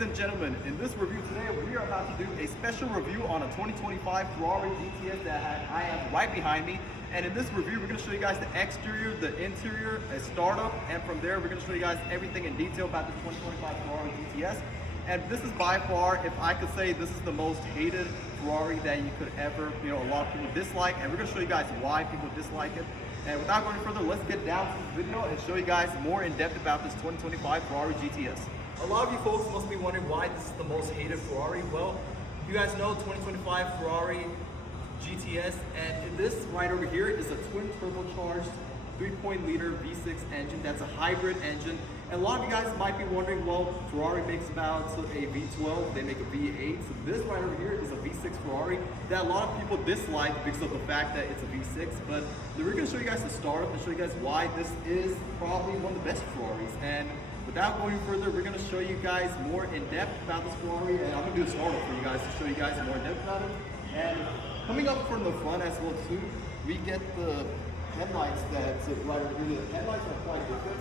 Ladies and gentlemen, in this review today, we are about to do a special review on a 2025 Ferrari GTS that I have right behind me. And in this review, we're going to show you guys the exterior, the interior, a startup, and from there, we're going to show you guys everything in detail about the 2025 Ferrari GTS. And this is by far, if I could say, this is the most hated Ferrari that you could ever, a lot of people dislike. And we're going to show you guys why people dislike it. And without going further, let's get down to the video and show you guys more in depth about this 2025 Ferrari GTS. A lot of you folks must be wondering why this is the most hated Ferrari. Well, you guys know 2025 Ferrari GTS, and this right over here is a twin turbocharged 3.0-liter V6 engine. That's a hybrid engine. And a lot of you guys might be wondering, well, Ferrari makes about a V12, they make a V8. So this right over here is a V6 Ferrari that a lot of people dislike because of the fact that it's a V6. But we're going to show you guys the startup and show you guys why this is probably one of the best Ferraris. And without going further, we're going to show you guys more in depth about this Ferrari, and I'm going to do a startup for you guys to show you guys more in depth about it. And coming up from the front as well too, we get the headlights that's right over here. The headlights are quite different.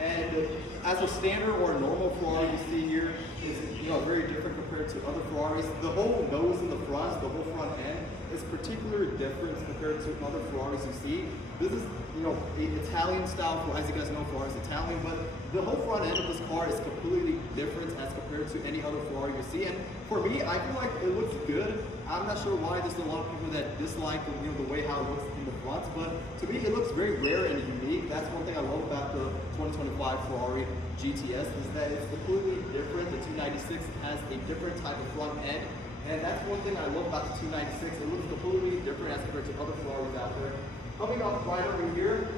And as a standard or a normal Ferrari you see here is very different compared to other Ferraris. The whole nose in the front, the whole front end is particularly different compared to other Ferraris you see. This is an Italian style, as you guys know, Ferrari is Italian, but the whole front end of this car is completely different as compared to any other Ferrari you see. And for me, I feel like it looks good. I'm not sure why there's a lot of people that dislike the way how it looks in the front, but to me it looks very rare and unique. That's one thing I love about the 2025 Ferrari GTS is that it's completely different. The 296 has a different type of front end, and that's one thing I love about the 296. It looks completely different as compared to other Ferraris out there. Coming up right over here,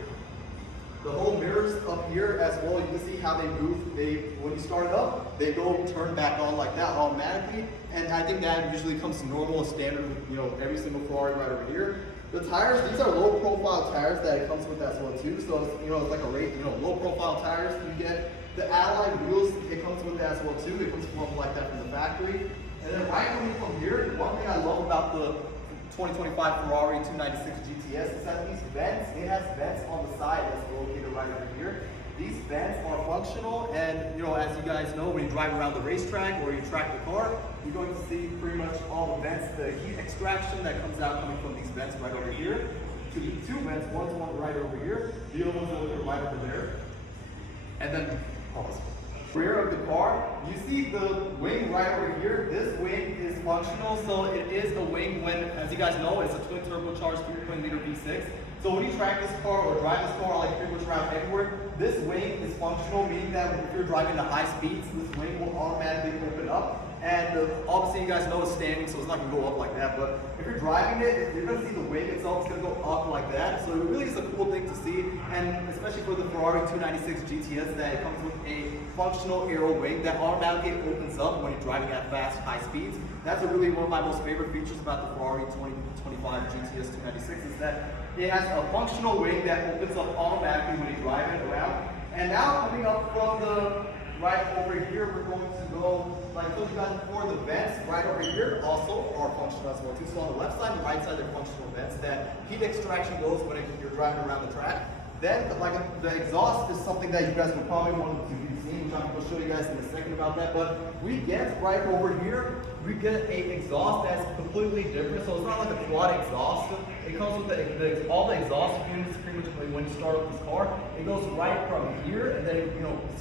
the whole mirrors up here as well, you can see how they move. When you start it up, they go turn back on like that automatically. And I think that usually comes normal and standard with every single Ferrari right over here. The tires, these are low profile tires that it comes with as well too. So it's, it's like a low profile tires. You get the alloy wheels, it comes with that as well too. It comes from like that from the factory. And then right coming from here, one thing I love about the 2025 Ferrari 296 GTS is that these vents, it has vents on the side that's located right over here. These vents are functional, and as you guys know, when you drive around the racetrack or you track the car, you're going to see pretty much all the vents, the heat extraction that comes out coming from these vents right over here. To the two vents, one's one right over here, the other one's right over there. And then pause. Rear of the car, you see the wing right over here. This wing is functional, so it is a wing when, as you guys know, it's a twin turbocharged 3.0-liter V6. So when you track this car or drive this car like pretty much around everywhere, this wing is functional, meaning that if you're driving at high speeds, this wing will automatically open up. And obviously you guys know it's standing, so it's not going to go up like that. But if you're driving it, you're going to see the wing itself is going to go up like that. So it really is a cool thing to see. And especially for the Ferrari 296 GTS, that it comes with a functional aero wing that automatically opens up when you're driving at fast, high speeds. That's really one of my most favorite features about the Ferrari 2025 GTS 296 is that it has a functional wing that opens up automatically when you drive it around. And now coming up from the right over here, we're going to go, like I told you guys before, the vents right over here also are functional as well too. So on the left side and the right side, they're functional vents that heat extraction goes when you're driving around the track. Then, the exhaust is something that you guys will probably want to be seeing, which I'm going to show you guys in a second about that. But we get right over here, we get an exhaust that's completely different. So it's not like a quad exhaust. It comes with all the exhaust units pretty much when you start up this car. It goes right from here and then it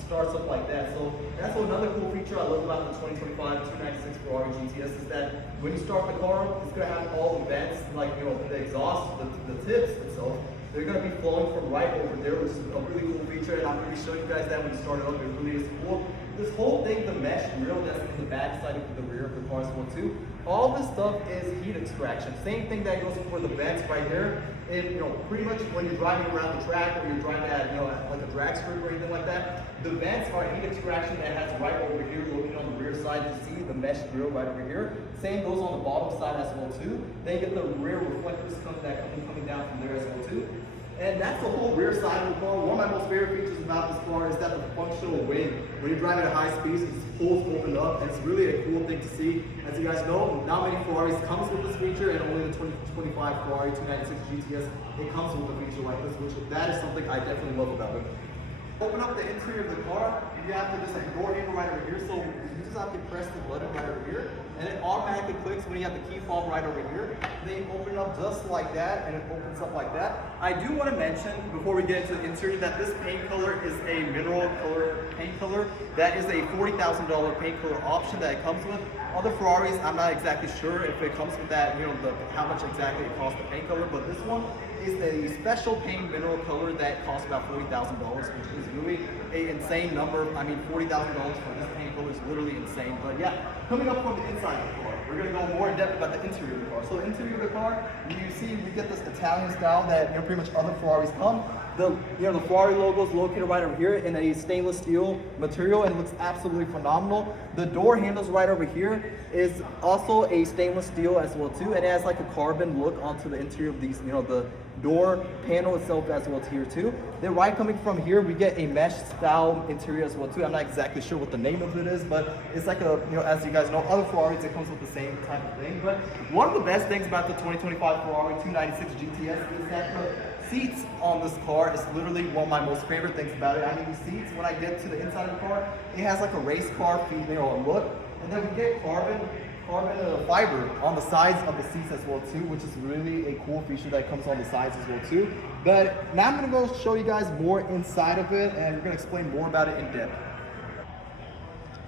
starts up like that. So that's another cool feature I love about the 2025 296 Ferrari GTS is that when you start the car, it's going to have all the vents, like the exhaust, the tips itself. They're going to be flowing from right over there, which is a really cool feature, and I'm going to be showing you guys that when you start it up. It really is cool. This whole thing, the mesh grill that's in the back side of the rear of the car as well too, all this stuff is heat extraction. Same thing that goes for the vents right there. And pretty much when you're driving around the track or you're driving at like a drag strip or anything like that, the vents are heat extraction that has right over here looking on the rear side. You see the mesh grill right over here. Same goes on the bottom side as well too. Then you get the rear reflectors coming down from there as well too. And that's the whole rear side of the car. One of my most favorite features about this car is that the functional wing. When you're driving at high speeds, it pulls open up, and it's really a cool thing to see. As you guys know, not many Ferraris comes with this feature, and only the 2025 Ferrari 296 GTS, it comes with a feature like this, which that is something I definitely love about it. Open up the interior of the car, you you have to just door handle right over here. So you just have to press the button right over here, and it automatically clicks when you have the key fob right over here. They open up just like that, and it opens up like that. I do want to mention before we get into the interior that this paint color is a mineral color paint color. That is a $40,000 paint color option that it comes with. Other Ferraris, I'm not exactly sure if it comes with that, how much exactly it costs the paint color, but this one is a special paint mineral color that costs about $40,000, which is really an insane number. I mean, $40,000 for this paint color is literally insane. But yeah, coming up from the inside of the car, we're gonna go more in depth about the interior of the car. So the interior of the car, you see we get this Italian style that pretty much other Ferraris come. The Ferrari logo is located right over here in a stainless steel material, and it looks absolutely phenomenal. The door handles right over here is also a stainless steel as well too, and it has like a carbon look onto the interior of these, the door panel itself as well here too. Then right coming from here, we get a mesh style interior as well too. I'm not exactly sure what the name of it is, but it's like a, as you guys know, other Ferraris, it comes with the same type of thing. But one of the best things about the 2025 Ferrari 296 GTS is that the seats on this car is literally one of my most favorite things about it. I mean, the seats, when I get to the inside of the car, it has like a race car look, and then we get carbon fiber on the sides of the seats as well too, which is really a cool feature that comes on the sides as well too. But now I'm gonna go show you guys more inside of it, and we're gonna explain more about it in depth.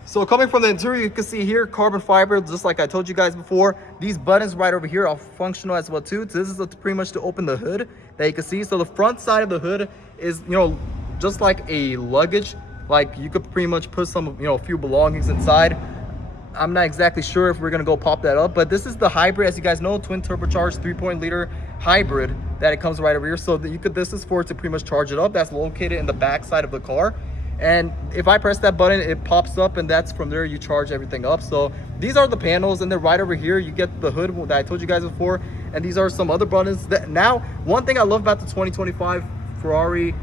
So coming from the interior, you can see here carbon fiber, just like I told you guys before. These buttons right over here are functional as well too. So this is pretty much to open the hood that you can see. So the front side of the hood is, just like a luggage. Like you could pretty much put some, a few belongings inside. I'm not exactly sure if we're gonna go pop that up, but this is the hybrid, as you guys know, twin turbocharged 3.0-liter hybrid that it comes right over here. So that this is for it to pretty much charge it up. That's located in the back side of the car. And if I press that button, it pops up, and that's from there you charge everything up. So these are the panels, and then right over here you get the hood that I told you guys before, and these are some other buttons. Now, one thing I love about the 2025 Ferrari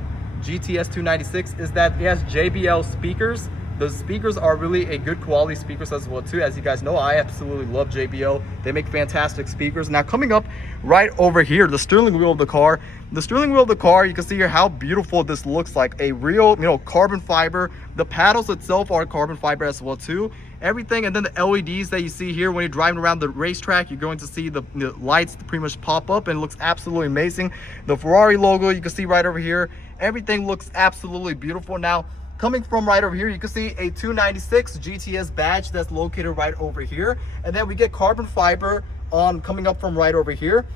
GTS 296 is that it has JBL speakers. The speakers are really a good quality speakers as well too. As you guys know, I absolutely love JBL. They make fantastic speakers. Now coming up right over here, the steering wheel of the car. The steering wheel of the car, you can see here how beautiful this looks like. A real, carbon fiber. The paddles itself are carbon fiber as well too. Everything, and then the LEDs that you see here when you're driving around the racetrack, you're going to see the lights pretty much pop up, and it looks absolutely amazing. The Ferrari logo, you can see right over here. Everything looks absolutely beautiful. Now, coming from right over here, you can see a 296 GTS badge that's located right over here. And then we get carbon fiber coming up from right over here.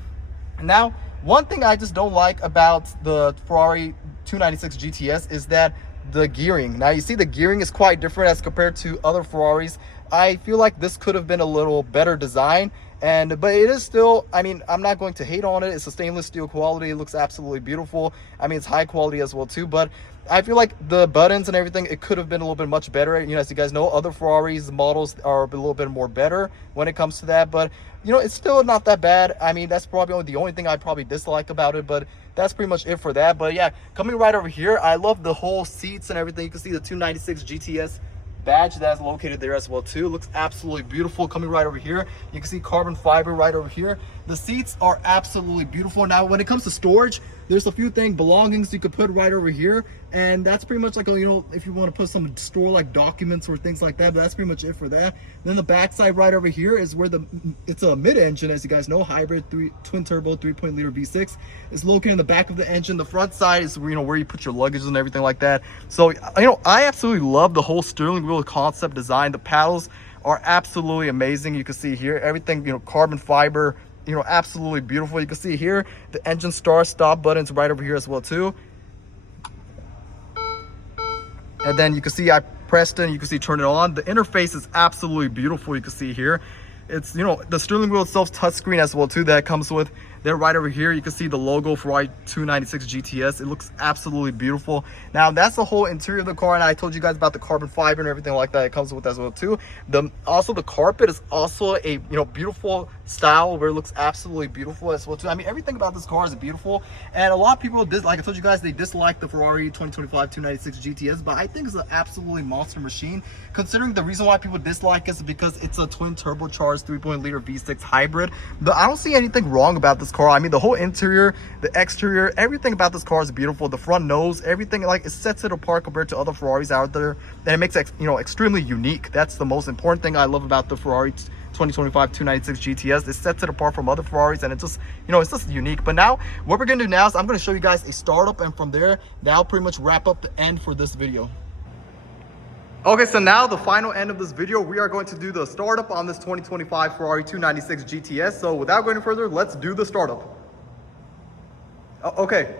Now, one thing I just don't like about the Ferrari 296 GTS is that the gearing. Now, you see the gearing is quite different as compared to other Ferraris. I feel like this could have been a little better design. But it is still, I'm not going to hate on it. It's a stainless steel quality. It looks absolutely beautiful. It's high quality as well too, but I feel like the buttons and everything, it could have been a little bit much better. As you guys know, other Ferraris models are a little bit more better when it comes to that, but it's still not that bad. That's probably the only thing I probably dislike about it, but that's pretty much it for that. But yeah, coming right over here, I love the whole seats and everything. You can see the 296 GTS badge that's located there as well too. It looks absolutely beautiful. Coming right over here, you can see carbon fiber right over here. The seats are absolutely beautiful. Now, when it comes to storage, there's a few belongings you could put right over here, and that's pretty much like if you want to put some store like documents or things like that. But that's pretty much it for that. Then the back side right over here is where it's a mid-engine, as you guys know, hybrid twin turbo 3.0-liter V6 is located in the back of the engine. The front side is where you put your luggage and everything like that. So I absolutely love the whole steering wheel concept design. The paddles are absolutely amazing. You can see here everything carbon fiber, absolutely beautiful. You can see here the engine start stop buttons right over here as well too. And then you can see I pressed it, you can see turn it on. The interface is absolutely beautiful. You can see here it's the steering wheel itself touchscreen as well too that comes with. Then right over here you can see the logo for Ferrari 296 GTS. It looks absolutely beautiful. Now that's the whole interior of the car, and I told you guys about the carbon fiber and everything like that it comes with as well too. Also the carpet is also a beautiful style where it looks absolutely beautiful as well too. Everything about this car is beautiful, and a lot of people like I told you guys, they dislike the Ferrari 2025 296 GTS, but I think it's an absolutely monster machine, considering the reason why people dislike it is because it's a twin turbocharged 3.0-liter V6 hybrid. But I don't see anything wrong about this this car. I mean, the whole interior, the exterior, everything about this car is beautiful. The front nose, everything, like, it sets it apart compared to other Ferraris out there, and it makes it, you know, extremely unique. That's the most important thing I love about the Ferrari 2025 296 GTS. It sets it apart from other Ferraris, and it's just, you know, it's just unique. But now what we're gonna do now is I'm gonna show you guys a startup, and from there, that'll pretty much wrap up the end for this video. Okay, so now the final end of this video, we are going to do the startup on this 2025 Ferrari 296 GTS. So without going any further, let's do the startup. Okay.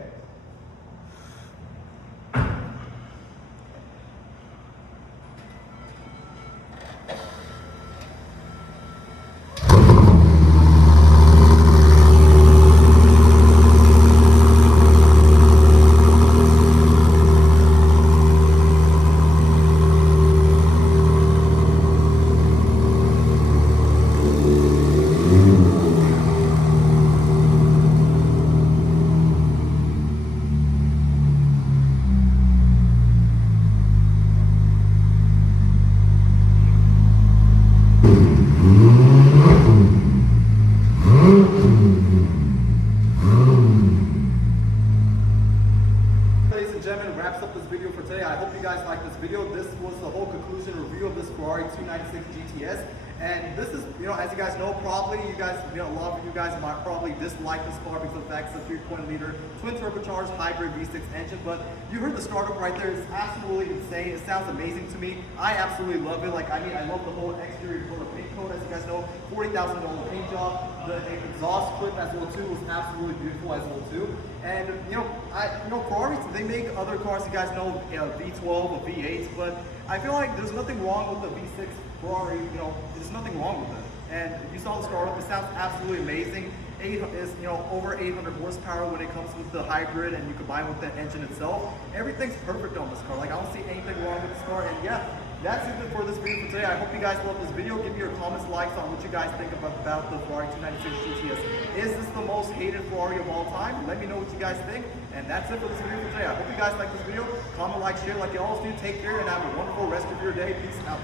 Ladies and gentlemen, wraps up this video for today. I hope you guys liked this video. This was the whole conclusion review of this Ferrari 296 GTS. And this is, you know, as you guys know, probably you guys, you know, a lot of you guys might probably dislike this car because of the fact it's a 3.0-liter twin turbocharged hybrid V6 engine. But you heard the startup right there. It's absolutely insane. It sounds amazing to me. I absolutely love it. Like, I mean, I love the whole exterior color paint code. As you guys know, $40,000 paint job. The exhaust clip as well too was absolutely beautiful as well too. And you know, Ferraris, they make other cars, you guys know, V12 or V8s, but I feel like there's nothing wrong with the V6 Ferrari. You know, there's nothing wrong with it. And you saw the startup; it sounds absolutely amazing. Is, you know, over 800 horsepower when it comes with the hybrid, and you combine with the engine itself. Everything's perfect on this car. Like, I don't see anything wrong with this car. And yeah, that's it for this video for today. I hope you guys love this video. Give me your comments, likes on what you guys think about the Ferrari 296 GTS. Is this the most hated Ferrari of all time? Let me know what you guys think. And that's it for this video for today. I hope you guys like this video. Comment, like, share like you always do. Take care and have a wonderful rest of your day. Peace out.